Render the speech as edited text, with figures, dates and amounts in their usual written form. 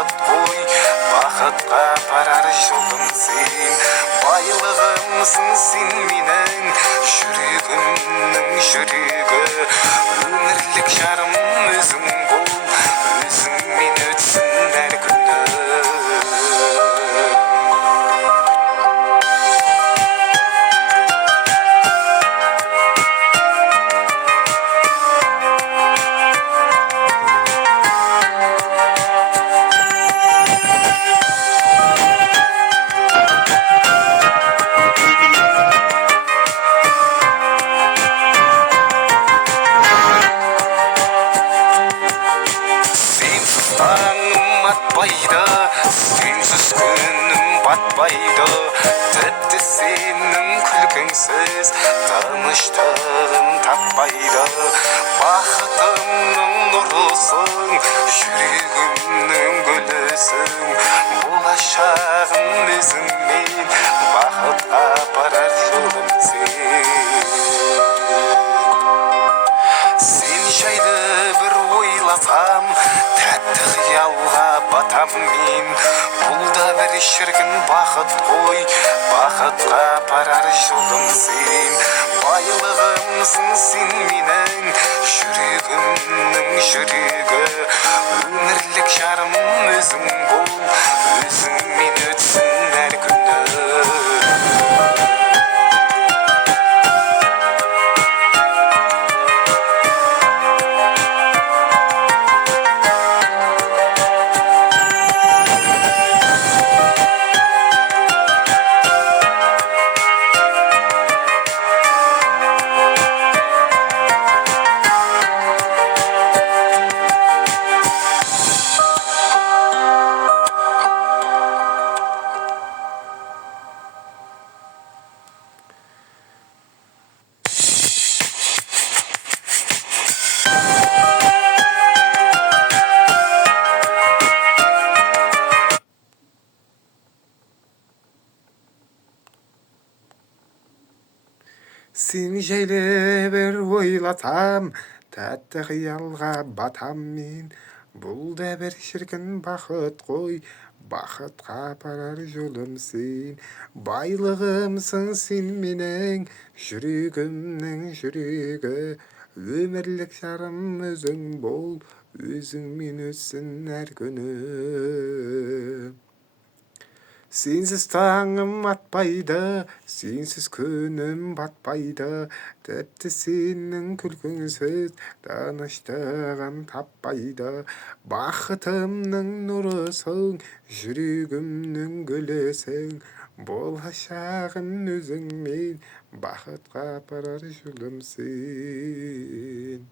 бақыт қой, бақытқа апарар жолым сен. Байлығымсың сен менің, жүрегімнің жүрегі. Өмірлік жарым өзің бол, өзіңмен өтсін әр күні. Таңым атпайды, сенсіз күнім батпайды. Тіпті сенің күлкіңсіз тыныштығым таппайды. Бақытымның нұрысың, жүрегімнің гүлісің. Болашағым өзіңмен, бақытқа апарар жолым сен. Сен жайлы бір ойласам, тәтті қиялға батам мен. Бұл да бір шіркін бақыт қой, бақытқа апарар жолым сен. Байлығымсың сен менің, жүрегімнің жүрегі. Өмірлік жарым өзің бол, өзіңмен өтсін әр күні. Сен жайлы бір ойласам, тәтті қиялға батам мен. Бұл да бір шіркін бақыт қой, бақытқа апарар жолым сен. Байлығымсың сен менің, жүрегімнің жүрегі. Өмірлік жарым өзің бол, өзіңмен өтсін әр күні. Сенсіз таңым атпайды, сенсіз күнім батпайды. Тіпті сенің күлкіңсіз тыныштығым таппайды. Бақытымның нұрысың, жүрегімнің гүлісің. Болашағым өзіңмен, бақытқа апарар жолым сен.